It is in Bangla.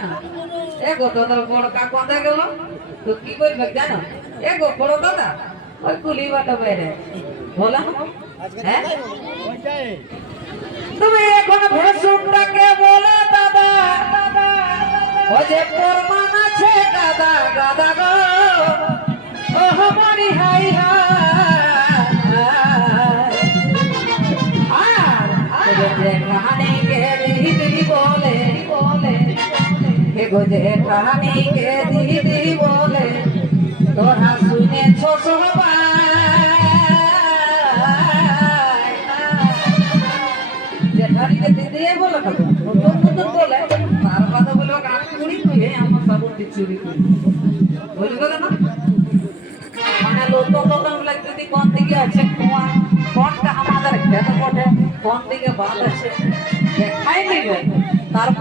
জানো এগো তোদের বড় কাকু কোথায় গেল তো কি করবে জানো এগো বড় দাদা ওই কুলি বাটা বেরে বলা হ্যাঁ তুমি এখন ভেসুরটাকে বলে দাদা ও যে প্রমাণ আছে গাদা গাদা গো ও হমারি হাই হাই যে কাহানি কে দিদি বলে বলে এগো যে কাহানি কে দিদি বলে তোরা শুনেছ সবাই যেখানে দিদি বলে নতুন নতুন বলে তার কথা বলে গান করি তুই আমার সাবুন চুরি করি বুঝলি কথা না মানে নতুন নতুন লাগে যদি কোন দিকে আছে কুয়া কোনটা আমাদের খেতে পড়ে কোন দিকে বাদ আছে দেখাই নেবে তারপর